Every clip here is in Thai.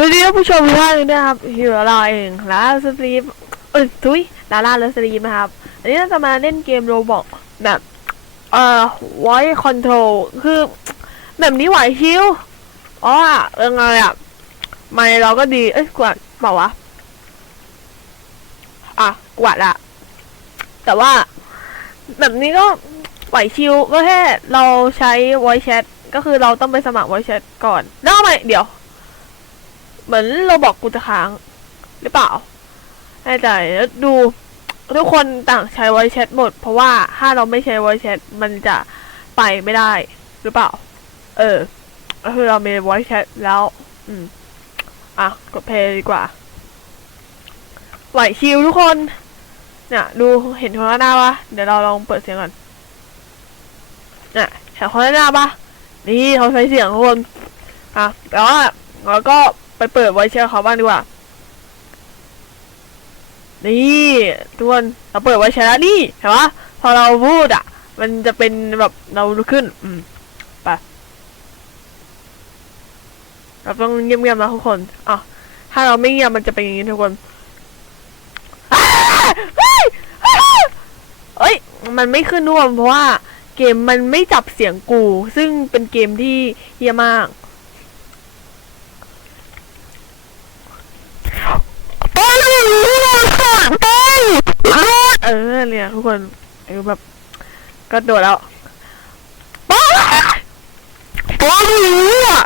สวัสดีท่านผู้ชมทุกท่านด้วยนะครับอยู่กับเราเองลาสตรีมเอ้ยทุยลาลาและสตรีมนะครับ อันนี้เราจะมาเล่นเกมโรบอกแบบเอ่อ voice control คือแบบนี้ไหวชิวอ๋อเรื่องอะไรอะไม่เราก็ดีเอ้ยกวาดเปล่าวะอะกวาดละแต่ว่า แบบนี้ก็ไหวชิวก็แค่เราใช้ voice chat ก็คือเราต้องไปสมัคร voice chat ก่อนแล้วทำไมเดี๋ยว เหมือนเราบอกกูจะค้าง หรือเปล่าแน่ใจแล้วดู ทุกคนต่างใช้ voice chat หมด เพราะว่าถ้าเราไม่ใช้ voice chat มันจะไปไม่ได้ หรือเปล่า เออก็คือเรามี voice chat แล้ว อืม อะ กดเพลย์ดีกว่า ไหวชิวทุกคน เนี่ย ดูเห็นคนหน้าปะเดี๋ยวเราลองเปิดเสียงก่อนเนี่ยเห็นคนหน้าปะนี่เขาใช้เสียงทุกคนอะแล้วว่าเราก็ ไปเปิดไวเชอร์เขาบ้างดีกว่า นี่ทุกคนเราเปิดไวเชอร์แล้วนี่เห็นปะพอเราพูดอะ มันจะเป็นแบบเราลุกขึ้น อืมไปเราต้องเงียบๆนะทุกคนอะถ้าเราไม่เงียบมันจะเป็นอย่างนี้ทุกคนเฮ้ยอ้ย มันไม่ขึ้นร่วมเพราะว่าเกมมันไม่จับเสียงกู ซึ่งเป็นเกมที่เฮียมาก ไป ปเออเนี่ยทุกคนเออแบบกระโดดแล้วไปไปอะ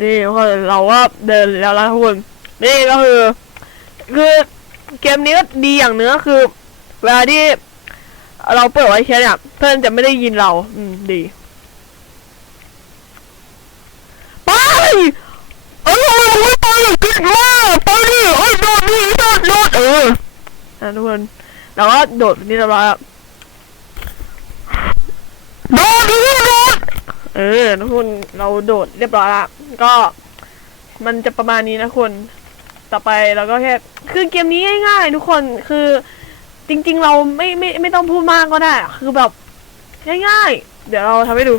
นี่ทุกคนเราก็เดินแล้วนะทุกคนนี่ก็คือคือ เกมนี้ก็ดีอย่างเนื้อคือ เวลาที่เราเปิดไว้แค่เนี่ยเพื่อนจะไม่ได้ยินเรา อืม ดี ไปเออไม่ไปกินว่าไปดิเอ้ยโดดดิโดดโดดเออนะทุกคนเราก็โดดนี่เราแล้วโดดดิโดดเออทุกคนเราโดดเรียบร้อยละก็ มันจะประมาณนี้นะคุณ ต่อไปเราก็แค่คือเกมนี้ง่ายๆ ทุกคนคือจริง ๆ เราไม่ไม่ไม่ต้องพูดมากก็ได้ คือแบบง่ายๆ เดี๋ยวเราทำให้ดู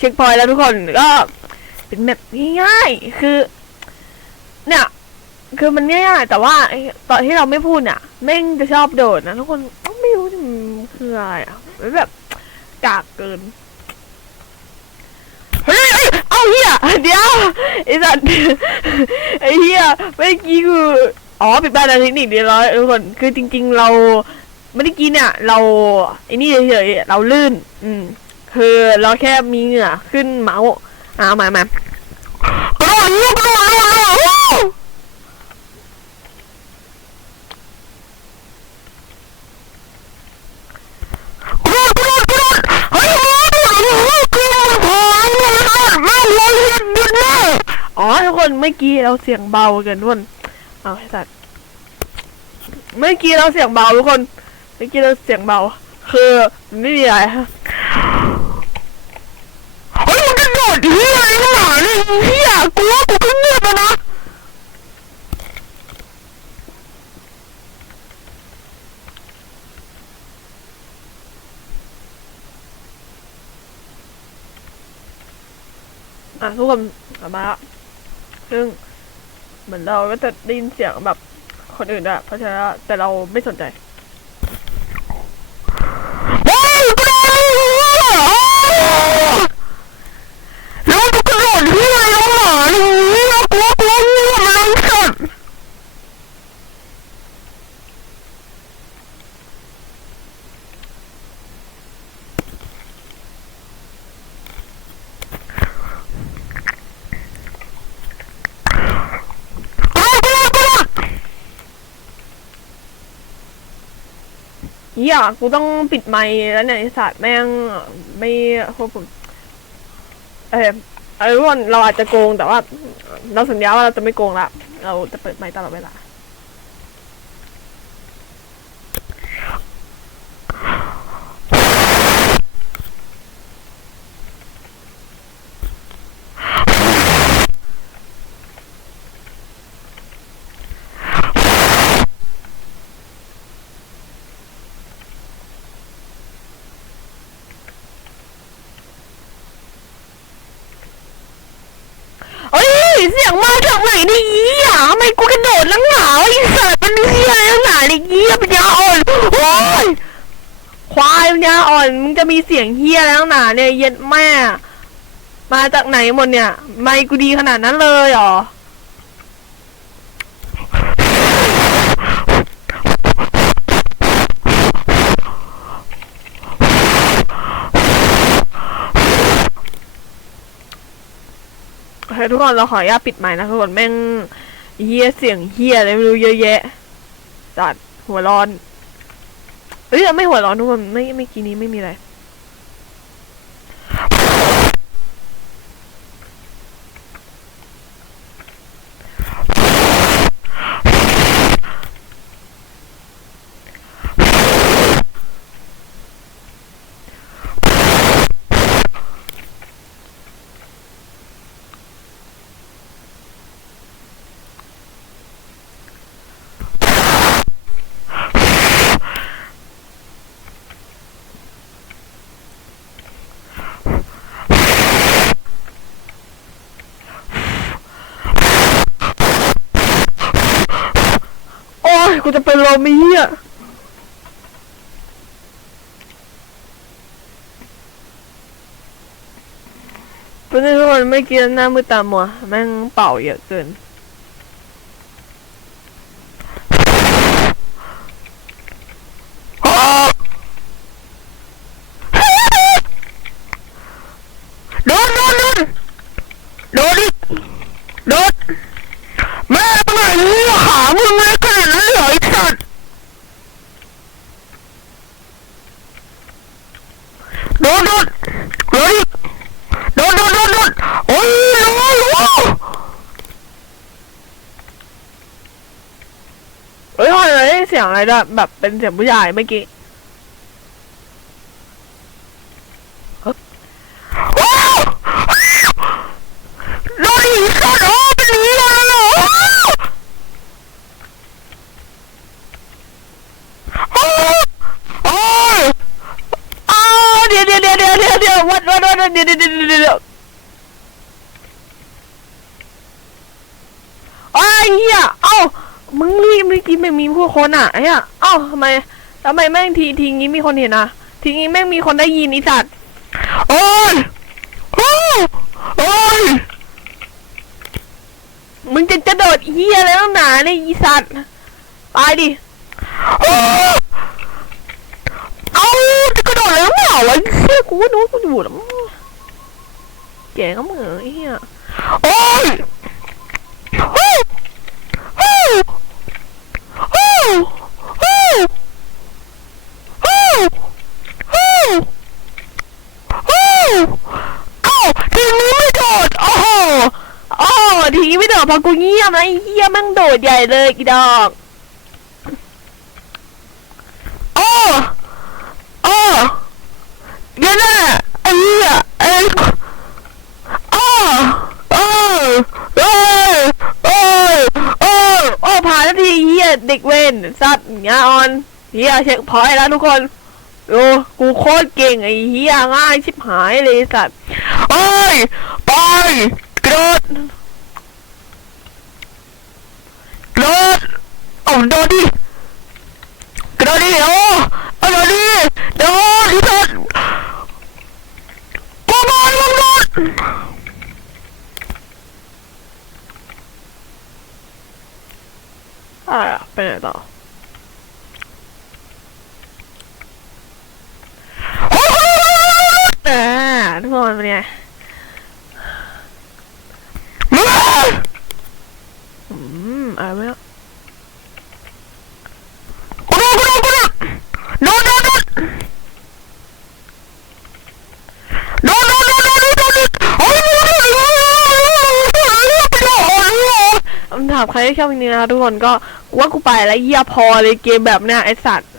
เช็คพอยต์แล้วทุกคนก็เป็นแบบง่ายๆคือ เนี่ย คือมันง่ายๆแต่ว่าตอนที่เราไม่พูดเนี่ยแม่งจะชอบโดดนะทุกคนก็ไม่รู้คืออะไรอะแบบกากเกินเฮ้ยเอ้าเฮียเดี๋ยวไอ้สัตว์ไอ้เฮียเมื่อกี้คืออ๋อปิดบ้านในเทคนิคเดียวร้อยทุกคนคือจริง ๆ เราเมื่อกี้เนี่ย เราไอ้นี่เฉยๆเราลื่น อืม คือเราแค่มีเหงื่อขึ้นเมาส์อ่ามามาอ๋อทุกคนเมื่อกี้เราเสียงเบาเกินทุกคนเอาให้สัตว์เมื่อกี้เราเสียงเบาทุกคนเมื่อกี้เราเสียงเบา คือไม่มีอะไร ทุกคนกลับมาแล้วซึ่งเหมือนเราก็จะได้ยินเสียงแบบคนอื่นอะเพราะฉะนั้นแต่เราไม่สนใจเฮ้ยกูโดนแล้วกูกระโดดที่ไหนแล้วหมาเนี่ยกลัวกลัวกลัวมันน้ำสัตว์ เหี้ยกูต้องปิดไมค์แล้วเนี่ยไอ้สัตว์แม่งไม่ควบคุมเออไอ้ทุกคนเราอาจจะโกงแต่ว่า เราสัญญาว่าเราจะไม่โกงละ เราจะเปิดไมค์ตลอดเวลา เสียงมาจากไหนเนี่ยอีหยาทำไมกูกระโดดลังหนาไอ้สัตว์มันเฮียอะไรลังหนาเนี่ยเฮียปัญญาอ่อนโอ้ยควายปัญญาอ่อนมึงจะมีเสียงเฮียอะไรลังหนาเนี่ยเย็ดแม่มาจากไหนหมดเนี่ย ไม่กูดีขนาดนั้นเลยเหรอ ทุกคนเราขออนุญาตปิดไมค์นะทุกคนแม่งเฮียเสียงเฮียอะไรไม่รู้เยอะแยะจัดหัวร้อนเอ้ยไม่หัวร้อนทุกคนไม่ไม่กี้นี้ไม่มีอะไร จะเป็นลมไอ้เฮียเป็นทุกคนไม่กินหน้ามือตามัวแม่งเป่าเยอะเกินโดนโดนโดนโดนดิโดนแม่เป็นไงเนี่ยขามึงเล็กขนาดนั้นเลยเหรอไอ้สัตว์โดนโดนโดนดิโดนโดนโดนโดนโอ้ยโอ้ยโอ้ยเฮ้ยอะไร เสียงอะไรแบบเป็นเสียงผู้ชายเมื่อกี้ว้าวโดนหนสัตว์โอ้เป็นหนีเลยเหรอโอ้โอ้ยอ้าวเดี๋ยวเดี๋ยวเดี๋ยวเดี๋ยวเดี๋ยวเดี๋ยววัดวัดวัดวัดเดี๋ยวเดี๋ยวเดี๋ยวเดี๋ยวเดี๋ยวไอ้เหี้ยเอ้า มึงรีบมื่อกี้ไม่มีผู้คนอะไอ้เหี้ยอ้าวทำไมทำไมแม่งทีทีงี้มีคนเห็นอะ ทีงี้แม่งมีคนได้ยินไอีสัตว์โอ้ยโอ้ยโอ้ยมึงจะจะโดดเฮียอะไรตั้งหนาเนี่ยอีสัตว์ตายดิโอ้ยเอาจะกระโดดแล้วเปล่าวะเชี่ยกูก็นึกว่ากูอยู่แล้วแก่ก็เหมือนไอ้เฮียโอ้ยโอ้ยโอ้ยโอ้ยโอ้ยโอ้ยโอ้ย โอ้ เอ้าทีนี้ไม่โดดโอ้โหโอ้ทีนี้ไม่โดดพอกูเงียบนะไอ้เหี้ยแม่งโดดใหญ่เลยอีดอกโอ้โอ้เดี๋ยวนะไอ้เหี้ยไอ้โอ้โอ้โอ้โอ้โอ้โอ้ผ่านแล้วทีเหี้ยเด็กเวนสัตว์งาออนเหี้ยเช็คพอยต์แล้วทุกคน โอ้กูโคตรเก่งไอ้เฮียง่ายชิบหายเลยสัตว์โอ้ยไปกระโดดกระโดดเอาโดดดิกระโดดดิโอ้เอาโดดดิโดดดิโดดกูบอลกูโดดอะไรอะไปไหนต่อโอ้โหอ่าทุกคนเป็นไงมึง อืม อะไรไม่รู้กูโดนกูโดนกูโดนโดนโดนโดนโดนโดนโดนโดนโดนโดนโดนโอ้ยโดนโดนโดนโดนโดนถามใครที่ชอบเพลงนี้นะคะทุกคนก็กูว่ากูไปแล้วเหี้ยพอเลยเกมแบบเนี้ยไอสัตว์